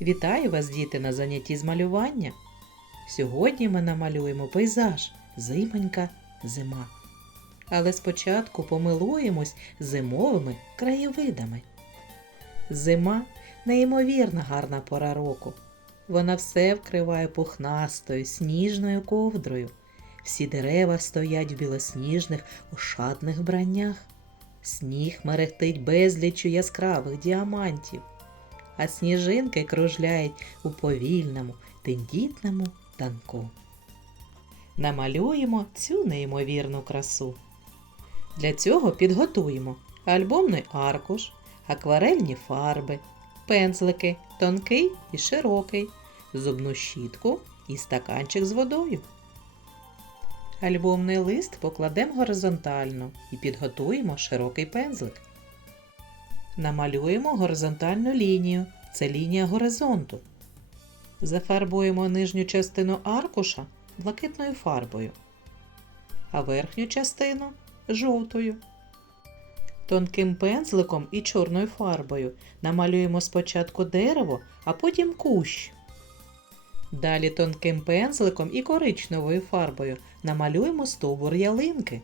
Вітаю вас, діти, на занятті з малювання. Сьогодні ми намалюємо пейзаж Зимонька зима. Але спочатку помилуємось зимовими краєвидами. Зима неймовірно гарна пора року. Вона все вкриває пухнастою, сніжною ковдрою. Всі дерева стоять в білосніжних ошатних вбраннях. Сніг мерехтить безліччю яскравих діамантів, а сніжинки кружляють у повільному, тендітному танку. Намалюємо цю неймовірну красу. Для цього підготуємо альбомний аркуш, акварельні фарби, пензлики тонкий і широкий, зубну щітку і стаканчик з водою. Альбомний лист покладемо горизонтально і підготуємо широкий пензлик. Намалюємо горизонтальну лінію. Це лінія горизонту. Зафарбуємо нижню частину аркуша блакитною фарбою, а верхню частину жовтою. Тонким пензликом і чорною фарбою намалюємо спочатку дерево, а потім кущ. Далі тонким пензликом і коричневою фарбою намалюємо стовбур ялинки.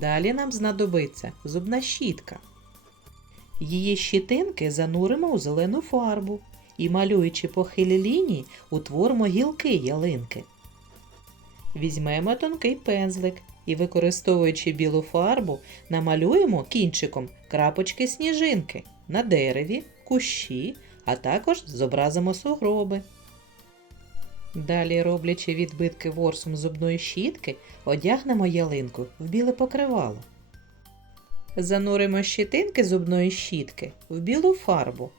Далі нам знадобиться зубна щітка. Її щітинки зануримо у зелену фарбу і, малюючи похилі лінії, утворимо гілки ялинки. Візьмемо тонкий пензлик і, використовуючи білу фарбу, намалюємо кінчиком крапочки сніжинки на дереві, кущі, а також зобразимо сугроби. Далі, роблячи відбитки ворсом зубної щітки, одягнемо ялинку в біле покривало. Зануримо щітинки зубної щітки в білу фарбу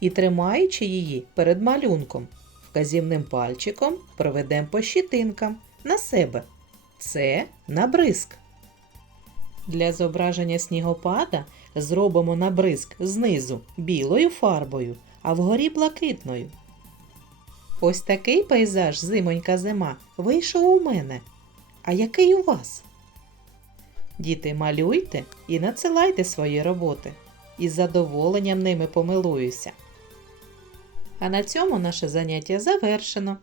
і, тримаючи її перед малюнком, вказівним пальчиком проведемо по щітинкам на себе. Це набризк. Для зображення снігопада зробимо набризк знизу білою фарбою, а вгорі блакитною. Ось такий пейзаж зимонька зима вийшов у мене. А який у вас? Діти, малюйте і надсилайте свої роботи. Із задоволенням ними помилуюся. А на цьому наше заняття завершено.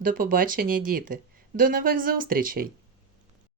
До побачення, діти! До нових зустрічей!